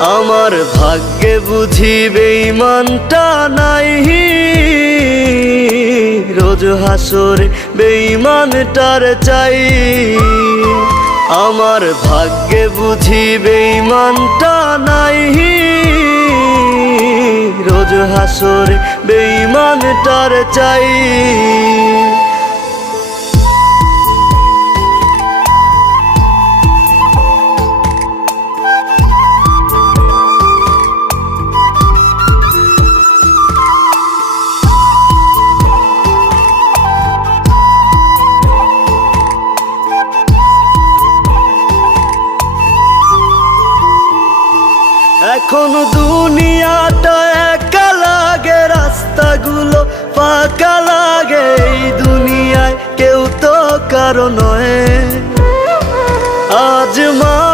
আমার ভাগ্যে বুঝি বেঈমানটা নাই, রোজ হাসরে বেঈমানটার চাই। আমার ভাগ্যে বুঝি বেঈমানটা নাই, রোজ হাসরে বেঈমানটার চাই। এখন দুনিয়াটা একা লাগে, রাস্তাগুলো ফাঁকা লাগে, এই দুনিয়ায় কেউ তো কারো নয়। আজ মা